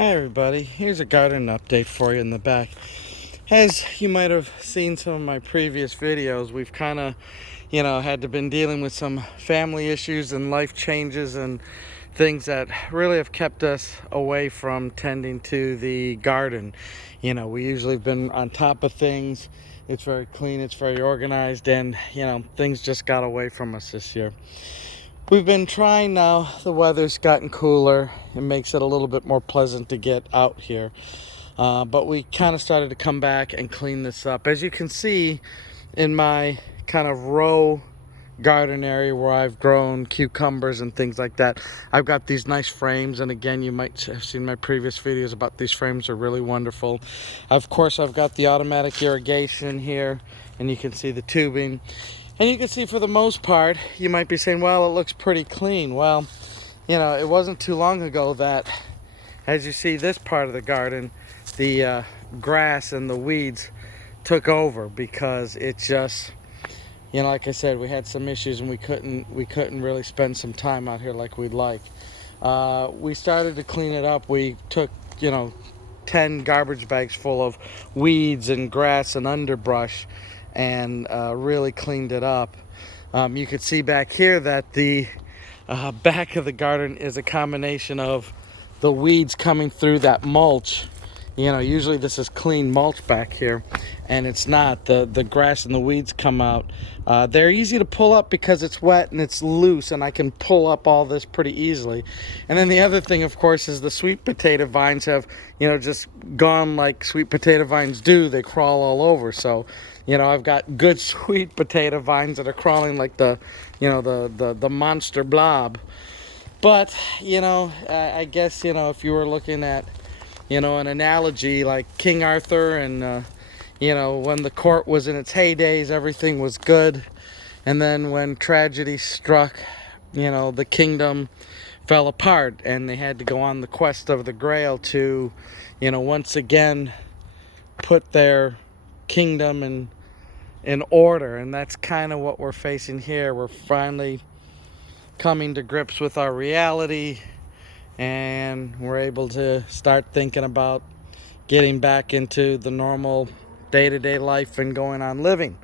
Hi everybody, here's a garden update for you in the back. As you might have seen some of my previous videos, we've kind of, had to been dealing with some family issues and life changes and things that really have kept us away from tending to the garden. We usually have been on top of things. It's very clean, it's very organized, and things just got away from us this year. We've been trying now. The weather's gotten cooler. It makes it a little bit more pleasant to get out here. But we kind of started to come back and clean this up. As you can see in my kind of row garden area where I've grown cucumbers and things like that, I've got these nice frames, and again, you might have seen my previous videos about these frames. Are really wonderful. Of course, I've got the automatic irrigation here, and you can see the tubing. And you can see, for the most part, you might be saying, well, it looks pretty clean. Well, it wasn't too long ago that, as you see this part of the garden, the grass and the weeds took over, because it just, like I said, we had some issues and we couldn't really spend some time out here like we'd like. We started to clean it up. We took 10 garbage bags full of weeds and grass and underbrush, and really cleaned it up. You could see back here that the back of the garden is a combination of the weeds coming through that mulch. Usually this is clean mulch back here, and it's not. The grass and the weeds come out. They're easy to pull up because it's wet and it's loose, and I can pull up all this pretty easily. And then the other thing, of course, is the sweet potato vines have, just gone like sweet potato vines do. They crawl all over. So, I've got good sweet potato vines that are crawling like the monster blob. But, I guess, if you were looking at, an analogy like King Arthur, and when the court was in its heydays, everything was good, and then when tragedy struck, the kingdom fell apart, and they had to go on the quest of the Grail to, once again put their kingdom in order. And that's kind of what we're facing here. We're finally coming to grips with our reality, and we're able to start thinking about getting back into the normal day-to-day life and going on living.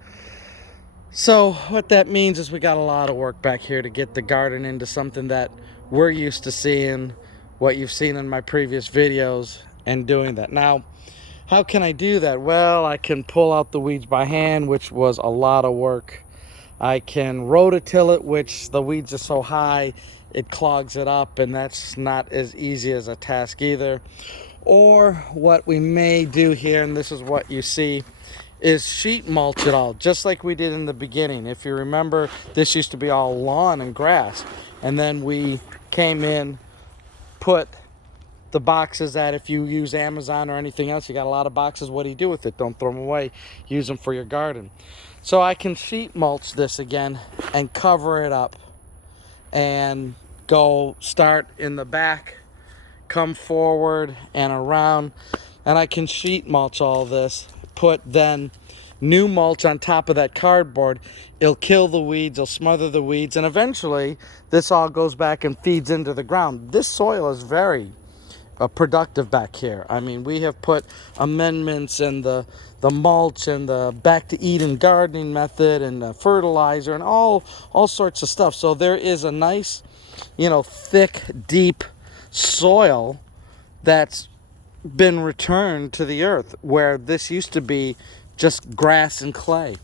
So what that means is we got a lot of work back here to get the garden into something that we're used to seeing, what you've seen in my previous videos, and doing that. Now, how can I do that? Well, I can pull out the weeds by hand, which was a lot of work. I can rototill it, which the weeds are so high it clogs it up, and that's not as easy as a task either. Or what we may do here, and this is what you see, is sheet mulch it all, just like we did in the beginning. If you remember, this used to be all lawn and grass, and then we came in, put the boxes that, if you use Amazon or anything else, you got a lot of boxes, what do you do with it? Don't throw them away, use them for your garden. So I can sheet mulch this again and cover it up, and go start in the back, come forward and around, and I can sheet mulch all this, put then new mulch on top of that cardboard. It'll kill the weeds, it'll smother the weeds, and eventually this all goes back and feeds into the ground. This soil is very productive back here. I mean, we have put amendments and the mulch and the back to Eden gardening method and the fertilizer and all sorts of stuff. So there is a nice, thick, deep soil that's been returned to the earth, where this used to be just grass and clay.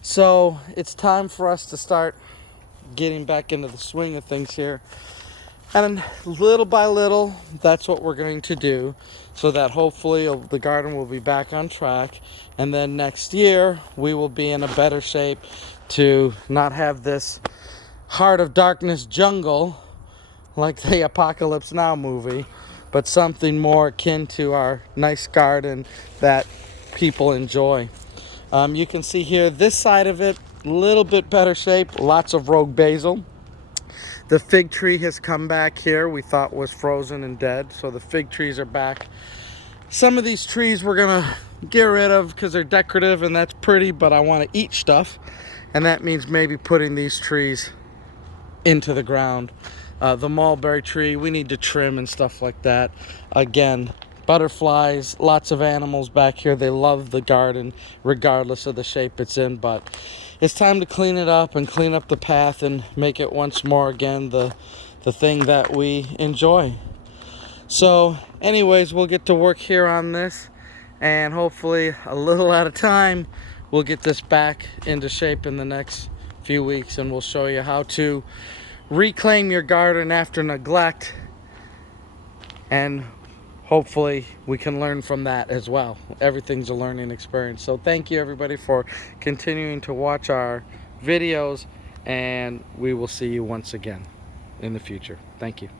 So it's time for us to start getting back into the swing of things here. And little by little, that's what we're going to do, so that hopefully the garden will be back on track. And then next year, we will be in a better shape to not have this heart of darkness jungle like the Apocalypse Now movie, but something more akin to our nice garden that people enjoy. You can see here, this side of it, a little bit better shape, lots of rogue basil. The fig tree has come back here. We thought was frozen and dead, so the fig trees are back. Some of these trees we're gonna get rid of because they're decorative and that's pretty, but I want to eat stuff, and that means maybe putting these trees into the ground. the mulberry tree we need to trim and stuff like that. Again, butterflies, lots of animals back here. They love the garden regardless of the shape it's in, but it's time to clean it up and clean up the path and make it once more again the thing that we enjoy. So anyways, we'll get to work here on this, and hopefully a little at a time we'll get this back into shape in the next few weeks, and we'll show you how to reclaim your garden after neglect, and hopefully we can learn from that as well. Everything's a learning experience. So thank you everybody for continuing to watch our videos, and we will see you once again in the future. Thank you.